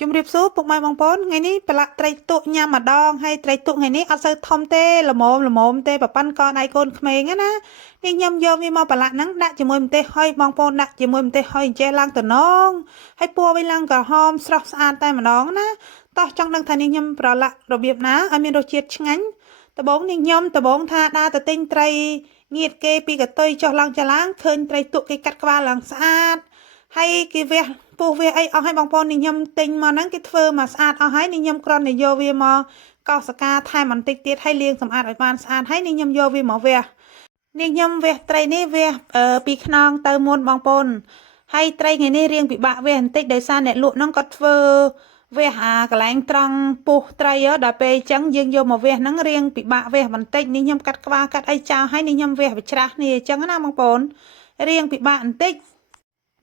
ជំរាបសួរពុកម៉ែបងប្អូនថ្ងៃនេះប្រឡាក់ត្រីទុកញ៉ាំម្ដងហើយត្រីទុកថ្ងៃនេះអត់សូវធំទេល្មមទេប៉ប៉ាន់កដៃកូនក្មេងណានេះខ្ញុំយកវាមកប្រឡាក់ហ្នឹងដាក់ជាមួយម្ទេសហើយបងប្អូនដាក់ជាមួយម្ទេសហើយចេះឡើងតំណងហើយពណ៌វាឡើងក្រហមស្រស់ស្អាតតែម្ដងណាតោះចង់ដឹងថានេះខ្ញុំប្រឡាក់របៀបណាឲ្យមានរសជាតិឆ្ងាញ់ដំបូងនេះខ្ញុំដំបូងថាដើរទៅទិញត្រីងៀតគេពីកតុយចុះឡើងចាឡាងឃើញត្រីទុកគេកាត់ក្បាលឡើងស្អាតហើយគេវះពោះវាអីអស់ហើយបងប្អូននេះខ្ញុំទិញមកហ្នឹងគេធ្វើមកស្អាតអស់ហើយនេះខ្ញុំគ្រាន់តែយកវាមកកោសកាថែមបន្តិចទៀតហើយលាងសម្អាតឲ្យបានស្អាតហើយនេះខ្ញុំយកវាមកវះនេះខ្ញុំវះត្រីនេះវះពីខ្នងទៅមុនបងប្អូនហើយត្រីថ្ងៃនេះរៀងពិបាកវះបន្តិចដោយសារអ្នកលក់ហ្នឹងគាត់ធ្វើវះកន្លែងត្រង់ពោះត្រីដល់ពេលអញ្ចឹងយើងយកមកវះហ្នឹងរៀងពិបាកវះបន្តិចនេះខ្ញុំកាត់ក្បាលកាត់អីចោលហើយនេះខ្ញុំវះបច្រាស់នេះអញ្ចឹងណាបងប្អូនរៀងពិបាកបន្តិច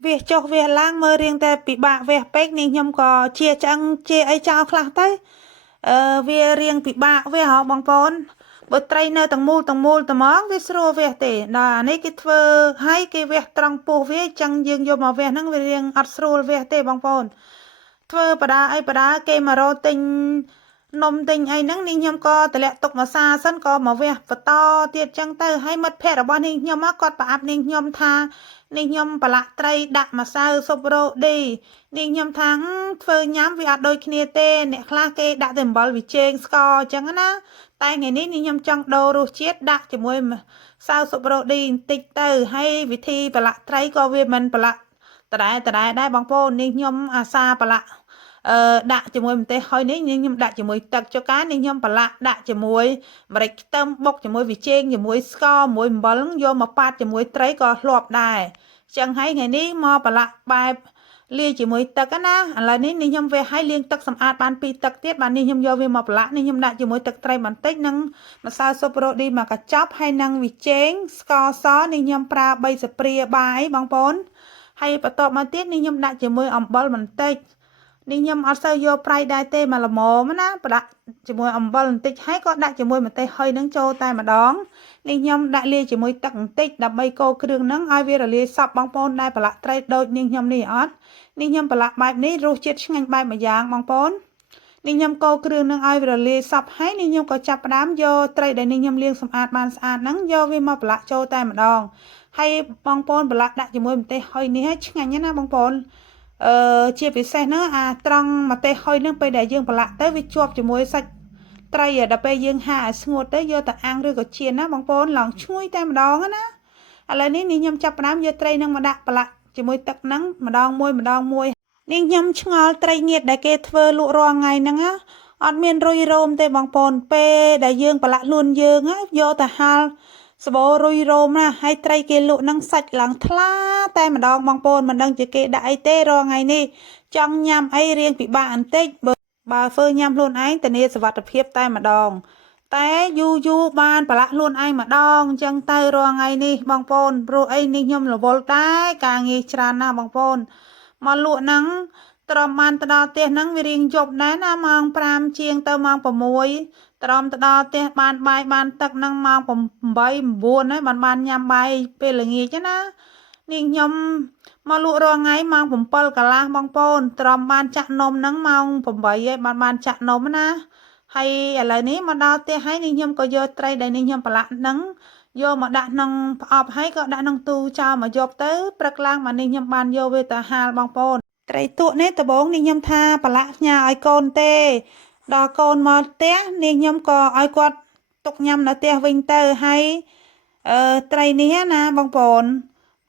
វាចុះវាឡើងមើលរៀងតែពិបាកវះពេកនេះខ្ញុំក៏ជាឆ្អឹងជាអីចោលខ្លះទៅវារៀងពិបាកវះហ៎បងប្អូនបើត្រីនៅទាំងមូលត្មងវាស្រួលវះទេដល់អានេះគេធ្វើឲ្យគេវះត្រង់ពោះវាអញ្ចឹងយើងយកមកវះហ្នឹងវារៀងអត់ស្រួលវះទេបងប្អូនធ្វើបដាអីបដាគេមករកទិញនំទិញអីហ្នឹងនេះខ្ញុំក៏តម្លាក់ទុកមួយសាសិនក៏មកវះបន្តទៀតចឹងទៅហើយមិត្តភ័ក្តិរបស់នេះខ្ញុំគាត់ប្រអាប់នេះខ្ញុំថានេះខ្ញុំប្រឡាក់ត្រីដាក់ម្សៅស៊ុបរ៉ូឌីនេះខ្ញុំថាធ្វើញ៉ាំវាអត់ដូចគ្នាទេអ្នកខ្លះគេដាក់តែអំបិលវិជែងស្ករអញ្ចឹងណាតែថ្ងៃនេះខ្ញុំចង់ដូររសជាតិដាក់ជាមួយម្សៅស៊ុបរ៉ូឌីបន្តិចទៅហើយវិធីប្រឡាក់ត្រីក៏វាមិនប្រឡាក់ដដែលដែរបងប្អូននេះខ្ញុំអាសាប្រឡាក់ដាក់ជាមួយម្ទេសហើយនេះខ្ញុំដាក់ជាមួយទឹកចុះកានេះខ្ញុំប្រឡាក់ដាក់ជាមួយម្រេចខ្ទឹមបុកជាមួយវិជែងជាមួយស្ករមួយអំបិលយកមកប៉ាត់ជាមួយត្រីក៏ធ្លាប់ដែរចឹងហើយថ្ងៃនេះមកប្រឡាក់បែបលាយជាមួយទឹកណាឥឡូវនេះខ្ញុំវះឲ្យលាងទឹកសម្អាតបាន2ទឹកទៀតបាទនេះខ្ញុំយកវាមកប្រឡាក់នេះខ្ញុំដាក់ជាមួយទឹកត្រីបន្តិចនិងម្សៅស៊ុបរ៉ូឌីមកកញ្ចប់ហើយនិងវិជែងស្ករសនេះខ្ញុំប្រើ3ស្ព្រាបាយបងប្អូនហើយបន្ទាប់មកទៀតនេះខ្ញុំដាក់ជាមួយអំបិលបន្តិចនេះខ្ញុំអត់សូវយកប្រៃដែរទេមកល្មមណាប្រដាក់ជាមួយអំបិលបន្តិចហើយក៏ដាក់ជាមួយម្ទេសហុយនឹងចូលតែម្ដងនេះខ្ញុំដាក់លាយជាមួយទឹកបន្តិចដើម្បីកូរគ្រឿងហ្នឹងឲ្យវារលាយសព្វបងប្អូនដែលប្រឡាក់ត្រីដូចនេះខ្ញុំនេះអត់នេះខ្ញុំប្រឡាក់បែបនេះរសជាតិឆ្ងាញ់បែបមួយយ៉ាងបងប្អូននេះខ្ញុំកូរគ្រឿងហ្នឹងឲ្យវារលាយសព្វហើយនេះខ្ញុំក៏ចាប់ផ្ដើមយកត្រីដែលនេះខ្ញុំលាងសម្អាតបានស្អាតហ្នឹងយកវាមកប្រឡាក់ចូលតែម្ដងហើយបងប្អូនប្រឡាក់ដាក់ជាមួយម្ទេសហុយនេះឲ្យឆ្ងាញ់ណាបងប្អូនជាពិសេសហ្នឹងអាត្រង់ម្ទេសហុយហ្នឹងពេលដែលយើងប្រឡាក់ទៅវាជាប់ជាមួយសាច់ត្រីដល់ពេលយើងហាឲ្យស្ងួតទៅយកទៅអាំងឬក៏ចៀនណាបងប្អូនឡើងឈ្ងុយតែម្ដងណាឥឡូវនេះខ្ញុំចាប់ផ្ដើមយកត្រីហ្នឹងមកដាក់ប្រឡាក់ជាមួយទឹកហ្នឹងម្ដងមួយនេះខ្ញុំឆ្ងល់ត្រីងៀតដែលគេធ្វើលក់រាល់ថ្ងៃហ្នឹងណាអត់មានរុយរោមទេបងប្អូនពេលដែលយើងប្រឡាក់ខ្លួនយើងយកទៅហាលសបោរុយរោមណាហើយត្រីគេលក់នឹងសាច់ឡើងថ្លាតែម្ដងបងប្អូនមិនដឹងជាគេដាក់អីទេរាល់ថ្ងៃនេះចង់ញ៉ាំអីរៀងពិបាកបន្តិចបើធ្វើញ៉ាំខ្លួនឯងធានាសុវត្ថិភាពតែម្ដងតែយូរបានប្រឡាក់ខ្លួនឯងម្ដងអញ្ចឹងទៅរាល់ថ្ងៃនេះបងប្អូនព្រោះអីនេះខ្ញុំរវល់ដែរការងារច្រើនណាស់បងប្អូនមកលក់ហ្នឹងត្រមបានទៅដល់ផ្ទះហ្នឹងវារៀងយប់ដែរណាម៉ោង5ជាងទៅម៉ោង6ត្រមទៅដល់ផ្ទះបានបាយបានទឹកហ្នឹងម៉ោង8 9ហើយបានញ៉ាំបាយពេលល្ងាចណានេះខ្ញុំមកលក់រាល់ថ្ងៃម៉ោង7កន្លះបងប្អូនត្រមបានចាក់នំហ្នឹងម៉ោង8ហើយបានចាក់នំណាហើយឥឡូវនេះមកដល់ផ្ទះហើយនេះខ្ញុំក៏យកត្រីដែលនេះខ្ញុំប្រឡាក់ហ្នឹងយកមកដាក់ក្នុងប្រអប់ហើយក៏ដាក់ក្នុងទូចោលមកយកទៅព្រឹកឡើងមកនេះខ្ញុំបានយកវាទៅហាលបងប្អូនត្រីទក់នេះដំបូងនេះខ្ញុំថាប្រឡាក់ផ្ញើឲ្យកូនទេដល់កូនមកផ្ទះនេះខ្ញុំក៏ឲ្យគាត់ទុកញ៉ាំនៅផ្ទះវិញទៅហើយត្រីនេះណាបងប្អូន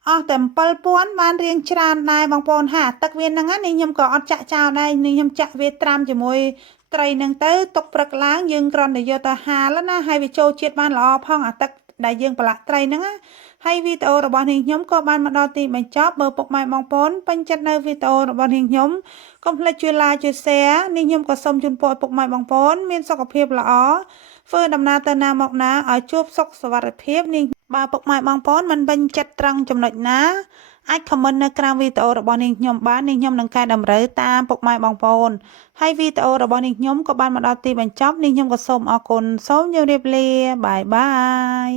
អស់តែ7000បានរៀងច្រើនដែរបងប្អូនហាទឹកវាហ្នឹងនេះខ្ញុំក៏អត់ចាក់ចោលដែរនេះខ្ញុំចាក់វាត្រាំជាមួយត្រីហ្នឹងទៅទុកព្រឹកឡើងយើងគ្រាន់តែយកទៅហាលណាហើយវាចូលជាតិបានល្អផងអាទឹកដែលយើងប្រឡាក់ត្រីហ្នឹងហើយវីដេអូរបស់នាងខ្ញុំក៏បានមកដល់ទីបញ្ចប់បើពុកម៉ែបងប្អូនពេញចិត្តនៅវីដេអូរបស់នាងខ្ញុំកុំភ្លេចជួយ like ជួយ share នាងខ្ញុំក៏សូមជូនពរឲ្យពុកម៉ែបងប្អូនមានសុខភាពល្អធ្វើដំណើរទៅណាមកណាឲ្យជួបសុខសុវត្ថិភាពនាងបើពុកម៉ែបងប្អូនមិនពេញចិត្តត្រង់ចំណុចណាអាច comment នៅក្រោមវីដេអូរបស់នាងខ្ញុំបាននាងខ្ញុំនឹងកែតម្រូវតាមពុកម៉ែបងប្អូនហើយវីដេអូរបស់នាងខ្ញុំក៏បានមកដល់ទីបញ្ចប់នាងខ្ញុំក៏សូមអរគុណសូមជម្រាបលាបាយបាយ